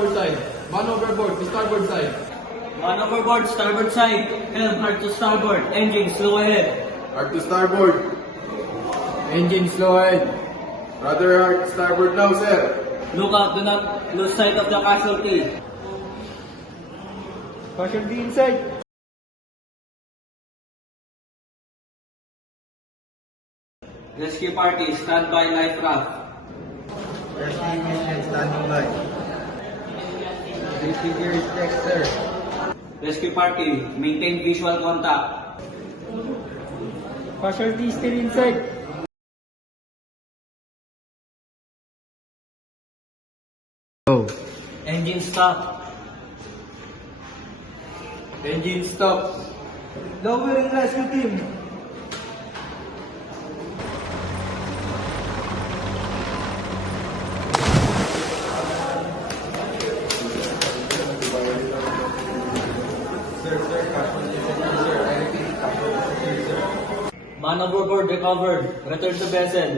starboard side. Man overboard to starboard side. Man overboard, starboard side. Helm hard to starboard. Engine slow ahead. Hard to starboard. Engine slow ahead. Rudder hard to starboard now, sir. Look out, do not lose sight of the casualty. Caution inside. Rescue party, stand by life raft. Rescue mission standing by. Safety gear is checked, sir. Rescue party, maintain visual contact. Casualty still inside. Go. Engine stop. Engine stop. Lowering rescue team. Sir, casualty secure, sir. I repeat, casualty secure, sir. Man overboard recovered. Return to vessel.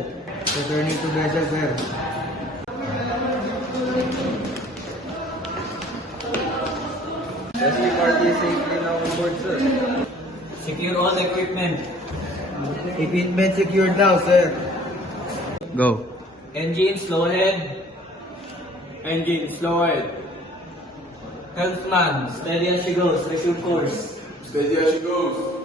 Returning to vessel, sir. Rescue party is safely now on board, sir. Secure all equipment. Equipment secured now, sir. Go. Engine slow ahead. Engine slow ahead. Helmsman, steady as she goes. Resume course. Steady as she goes.